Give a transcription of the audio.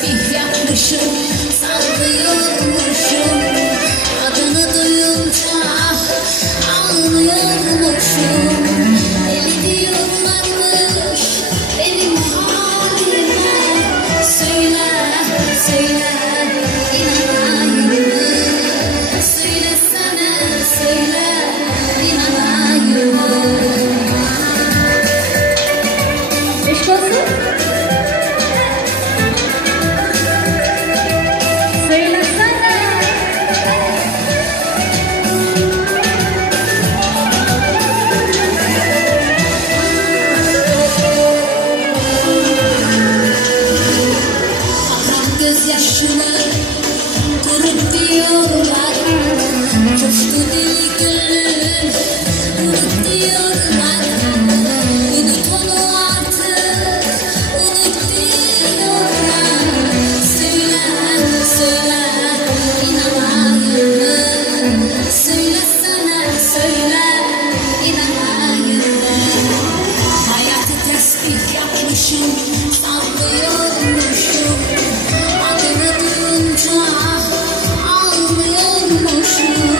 tesbih yapmışım, sallıyormuşum. Adını duyunca ağlıyormuşum. Deli diyorlarmış benim halime. Söyle, söyle, inanayım mı? Söylesene, söyle, inanayım mı? Aşk olsun. Söylesene. Akan gözyaşımı kurut diyorlar. Coştu dili gönlüm unut diyorlar. Unut onu artık, unut diyorlar. Söyle, söyle, inanayım mı? Söylesene, söyle, inanayım mı? Hayatı tesbih yapmışım, sallıyormuşum. Adını duyunca ağlıyormuşum.